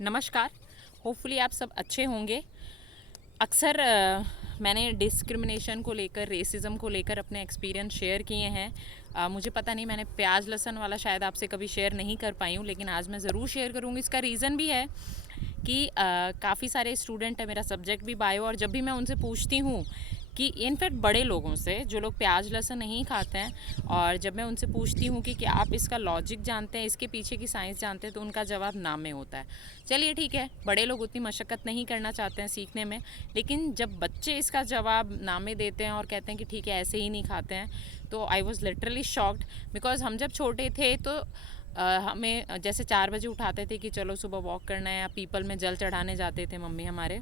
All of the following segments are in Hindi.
नमस्कार। होपफुली आप सब अच्छे होंगे। अक्सर मैंने डिस्क्रिमिनेशन को लेकर, रेसिज़म को लेकर अपने एक्सपीरियंस शेयर किए हैं। मुझे पता नहीं, मैंने प्याज लहसुन वाला शायद आपसे कभी शेयर नहीं कर पाई हूँ, लेकिन आज मैं ज़रूर शेयर करूँगी। इसका रीज़न भी है कि काफ़ी सारे स्टूडेंट हैं, मेरा सब्जेक्ट भी बायो, और जब भी मैं उनसे पूछती हूँ कि इनफैक्ट बड़े लोगों से जो लोग प्याज लहसुन नहीं खाते हैं, और जब मैं उनसे पूछती हूँ कि क्या आप इसका लॉजिक जानते हैं, इसके पीछे की साइंस जानते हैं, तो उनका जवाब ना में होता है। चलिए ठीक है, बड़े लोग उतनी मशक्क़त नहीं करना चाहते हैं सीखने में, लेकिन जब बच्चे इसका जवाब ना में देते हैं और कहते हैं कि ठीक है ऐसे ही नहीं खाते हैं, तो I was literally shocked. Because हम जब छोटे थे तो हमें जैसे 4 बजे उठाते थे कि चलो सुबह वॉक करना है, या पीपल में जल चढ़ाने जाते थे मम्मी हमारे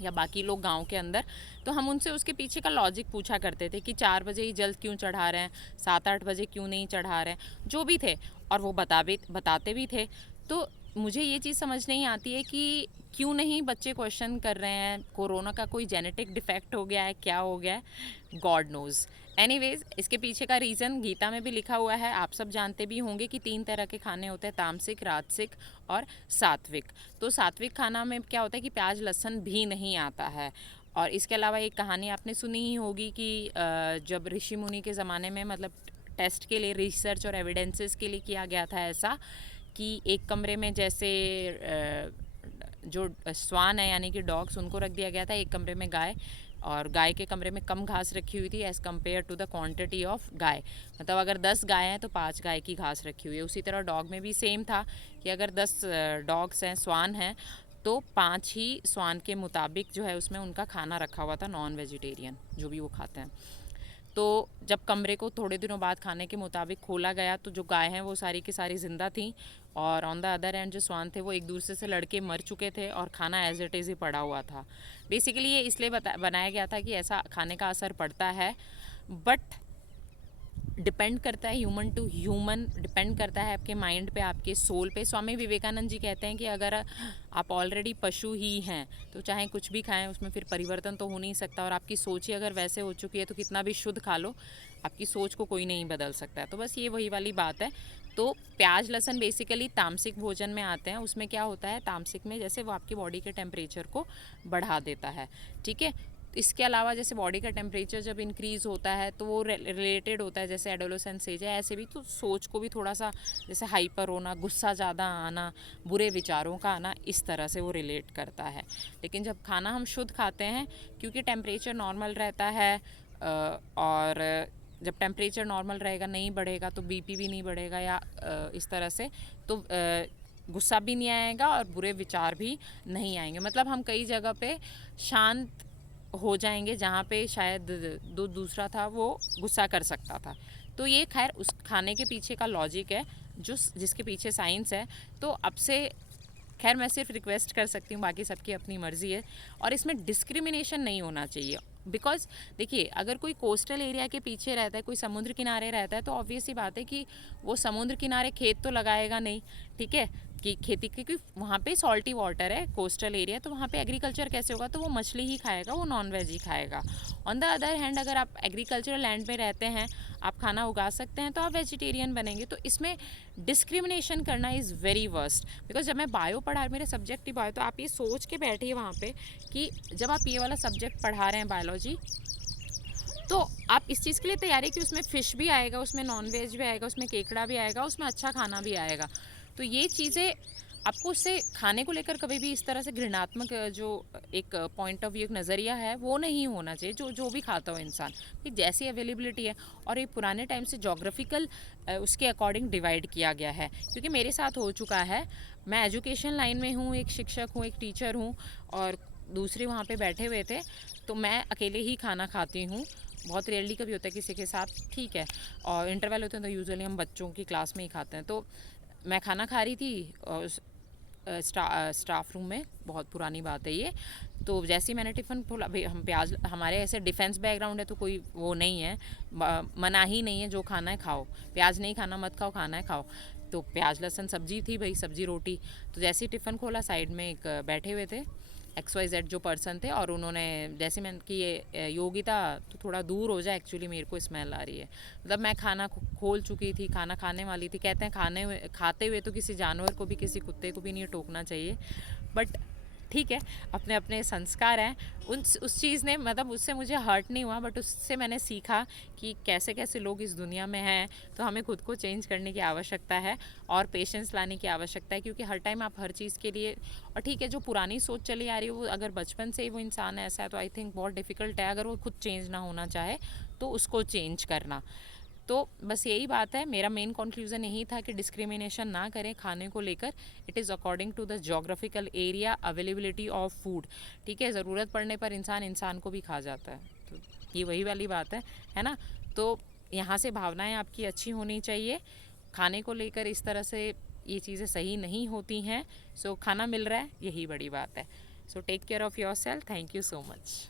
या बाकी लोग गांव के अंदर। तो हम उनसे उसके पीछे का लॉजिक पूछा करते थे कि 4 बजे ही जल क्यों चढ़ा रहे हैं, 7-8 बजे क्यों नहीं चढ़ा रहे हैं, जो भी थे, और वो बताते भी थे। तो मुझे ये चीज़ समझ नहीं आती है कि क्यों नहीं बच्चे क्वेश्चन कर रहे हैं, कोरोना का कोई जेनेटिक डिफेक्ट हो गया है, क्या हो गया है, गॉड नोज़। एनीवेज, इसके पीछे का रीज़न गीता में भी लिखा हुआ है, आप सब जानते भी होंगे कि 3 तरह के खाने होते हैं, तामसिक, राजसिक और सात्विक। तो सात्विक खाना में क्या होता है कि प्याज लहसुन भी नहीं आता है। और इसके अलावा एक कहानी आपने सुनी ही होगी कि जब ऋषि मुनि के ज़माने में, मतलब टेस्ट के लिए, रिसर्च और एविडेंसेस के लिए किया गया था ऐसा कि एक कमरे में जैसे जो स्वान है यानी कि डॉग्स, उनको रख दिया गया था, एक कमरे में गाय, और गाय के कमरे में कम घास रखी हुई थी as compare to the quantity of गाय। मतलब अगर 10 गाय हैं तो 5 गाय की घास रखी हुई है। उसी तरह डॉग में भी सेम था कि अगर 10 डॉग्स हैं, स्वान हैं, तो 5 ही स्वान के मुताबिक जो है उसमें उनका खाना रखा हुआ था, नॉन वेजिटेरियन जो भी वो खाते हैं। तो जब कमरे को थोड़े दिनों बाद खाने के मुताबिक खोला गया, तो जो गाय हैं वो सारी की सारी ज़िंदा थी, और ऑन द अदर एंड जो स्वान थे वो एक दूसरे से लड़के मर चुके थे, और खाना एज इट इज़ ही पड़ा हुआ था। बेसिकली ये इसलिए बनाया गया था कि ऐसा खाने का असर पड़ता है, बट डिपेंड करता है ह्यूमन टू ह्यूमन, डिपेंड करता है आपके माइंड पे, आपके सोल पे। स्वामी विवेकानंद जी कहते हैं कि अगर आप ऑलरेडी पशु ही हैं तो चाहे कुछ भी खाएं, उसमें फिर परिवर्तन तो हो नहीं सकता, और आपकी सोच ही अगर वैसे हो चुकी है तो कितना भी शुद्ध खा लो, आपकी सोच को कोई नहीं बदल सकता है। तो बस ये वही वाली बात है। तो प्याज लहसुन बेसिकली तामसिक भोजन में आते हैं। उसमें क्या होता है, तामसिक में जैसे वो आपकी बॉडी के टेम्परेचर को बढ़ा देता है, ठीक है। इसके अलावा जैसे बॉडी का टेम्परेचर जब इंक्रीज़ होता है तो वो रिलेटेड होता है, जैसे एडोलेसेंस एज है, ऐसे भी तो सोच को भी थोड़ा सा, जैसे हाइपर होना, गुस्सा ज़्यादा आना, बुरे विचारों का आना, इस तरह से वो रिलेट करता है। लेकिन जब खाना हम शुद्ध खाते हैं, क्योंकि टेम्परेचर नॉर्मल रहता है, और जब टेम्परेचर नॉर्मल रहेगा, नहीं बढ़ेगा, तो बीपी भी नहीं बढ़ेगा, या इस तरह से, तो गुस्सा भी नहीं आएगा और बुरे विचार भी नहीं आएंगे। मतलब हम कई जगह पे शांत हो जाएंगे जहाँ पे शायद दूसरा था वो गुस्सा कर सकता था। तो ये खैर उस खाने के पीछे का लॉजिक है, जिसके पीछे साइंस है। तो अब से खैर मैं सिर्फ रिक्वेस्ट कर सकती हूँ, बाकी सबकी अपनी मर्ज़ी है, और इसमें डिस्क्रिमिनेशन नहीं होना चाहिए। बिकॉज देखिए, अगर कोई कोस्टल एरिया के पीछे रहता है, कोई समुद्र किनारे रहता है, तो ऑब्वियस सी बात है कि वो समुद्र किनारे खेत तो लगाएगा नहीं, ठीक है, कि खेती, क्योंकि वहाँ पे सॉल्टी वाटर है, कोस्टल एरिया, तो वहाँ पे एग्रीकल्चर कैसे होगा, तो वो मछली ही खाएगा, वो नॉन वेज ही खाएगा। ऑन द अदर हैंड, अगर आप एग्रीकल्चरल लैंड में रहते हैं, आप खाना उगा सकते हैं, तो आप वेजिटेरियन बनेंगे। तो इसमें डिस्क्रिमिनेशन करना इज़ वेरी वर्स्ट। बिकॉज जब मैं बायो पढ़ा, मेरे सब्जेक्ट ही बायो, तो आप ये सोच के बैठिए वहाँ पे कि जब आप ये वाला सब्जेक्ट पढ़ा रहे हैं, बायोलॉजी, तो आप इस चीज़ के लिए तैयारी कि उसमें फ़िश भी आएगा, उसमें नॉन वेज भी आएगा, उसमें केकड़ा भी आएगा, उसमें अच्छा खाना भी आएगा। तो ये चीज़ें आपको उससे खाने को लेकर कभी भी इस तरह से घृणात्मक जो एक पॉइंट ऑफ व्यू, एक नज़रिया है, वो नहीं होना चाहिए। जो जो भी खाता हो इंसान, कि जैसी अवेलेबिलिटी है, और ये पुराने टाइम से जोग्राफिकल उसके अकॉर्डिंग डिवाइड किया गया है। क्योंकि मेरे साथ हो चुका है, मैं एजुकेशन लाइन में हूँ, एक शिक्षक हूँ, एक टीचर हूँ, और दूसरे वहाँ पे बैठे हुए थे, तो मैं अकेले ही खाना खाती हूँ। बहुत रेयरली कभी होता है किसी के साथ, ठीक है, और इंटरवल होते हैं तो यूजुअली हम बच्चों की क्लास में ही खाते हैं। तो मैं खाना खा रही थी और स्टाफ रूम में, बहुत पुरानी बात है ये। तो जैसे ही मैंने टिफ़िन खोला, भाई हम प्याज, हमारे ऐसे डिफेंस बैकग्राउंड है तो कोई वो नहीं है, मना ही नहीं है, जो खाना है खाओ, प्याज नहीं खाना मत खाओ, खाना है खाओ। तो प्याज लहसुन सब्जी थी भाई, सब्जी रोटी। तो जैसे ही टिफ़िन खोला, साइड में एक बैठे हुए थे, XYZ जो पर्सन थे, और उन्होंने जैसे मैंने कि ये योगिता तो थोड़ा दूर हो जाए, एक्चुअली मेरे को स्मेल आ रही है। मतलब मैं खाना खोल चुकी थी, खाना खाने वाली थी। कहते हैं खाते हुए तो किसी जानवर को भी, किसी कुत्ते को भी नहीं टोकना चाहिए, बट ठीक है, अपने अपने संस्कार हैं। उस चीज़ ने मतलब उससे मुझे हर्ट नहीं हुआ, बट उससे मैंने सीखा कि कैसे कैसे लोग इस दुनिया में हैं। तो हमें खुद को चेंज करने की आवश्यकता है और पेशेंस लाने की आवश्यकता है, क्योंकि हर टाइम आप हर चीज़ के लिए, और ठीक है जो पुरानी सोच चली आ रही है वो अगर बचपन से ही वो इंसान ऐसा है तो आई थिंक बहुत डिफ़िकल्ट है, अगर वो खुद चेंज ना होना चाहे तो उसको चेंज करना। तो बस यही बात है, मेरा मेन कंक्लूजन यही था कि डिस्क्रिमिनेशन ना करें खाने को लेकर। It is according to the geographical area, availability of food. ठीक है, ज़रूरत पड़ने पर इंसान को भी खा जाता है, तो ये वही वाली बात है ना। तो यहाँ से भावनाएं आपकी अच्छी होनी चाहिए। खाने को लेकर इस तरह से ये चीज़ें सही नहीं होती हैं। सो खाना मिल रहा है, यही बड़ी बात है। So take care of yourself. Thank you so much.